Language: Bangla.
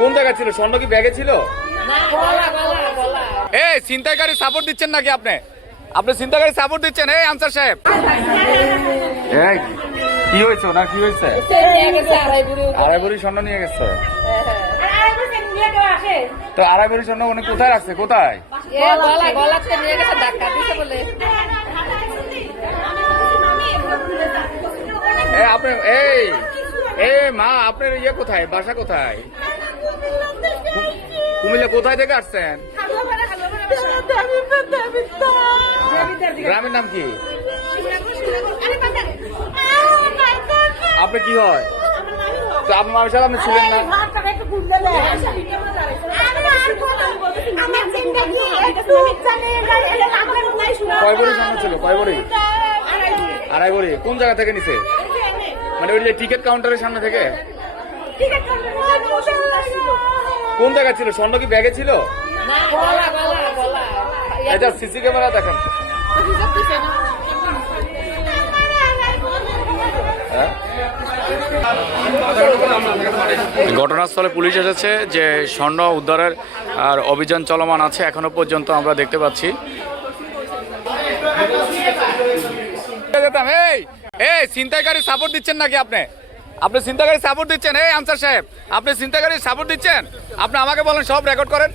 কোন জায়গা ছিল? স্বর্ণ কি ব্যাগে ছিল? এই ছিনতাইকারী সাপোর্ট দিচ্ছেন নাকি আপনি? আপনি ছিনতাইকারী সাপোর্ট দিচ্ছেন? এই আনসার সাহেব, এই কি হয়েছে? ওনার কি হয়েছে? আড়াই ভরি স্বর্ণ নিয়ে গেছে। তো আড়াই ভরি স্বর্ণ উনি কোথায় রাখছে? কোথায়? আপনি এই মা, আপনার ইয়ে কোথায়? বাসা কোথায়? কুমিল্লা কোথায় থেকে আসছেন? গ্রামের নাম কি? আপনি কি হয়? তো আপনার মামির সাথে আপনি ছিলেন না? কয় ভরি স্বর্ণ ছিল? কয় ভরি? আড়াই ভরি। কোন জায়গা থেকে নিছে? মানে ওই যে টিকিট কাউন্টারের সামনে থেকে? কোন জায়গা ছিল? স্বর্ণ কি ব্যাগে ছিল? এটা সিসি ক্যামেরা দেখেন। ঘটনাস্থলে পুলিশ এসেছে, যে স্বর্ণ উদ্ধারের আর অভিযান চলমান আছে এখনো পর্যন্ত আমরা দেখতে পাচ্ছি। এই ছিনতাইকারী সাপোর্ট দিচ্ছেন নাকি আপনি? আপনি ছিনতাইকারী সাপোর্ট দিচ্ছেন? এই আনসার সাহেব, আপনি ছিনতাইকারী সাপোর্ট দিচ্ছেন? আপনি আমাকে বলেন, সব রেকর্ড করেন।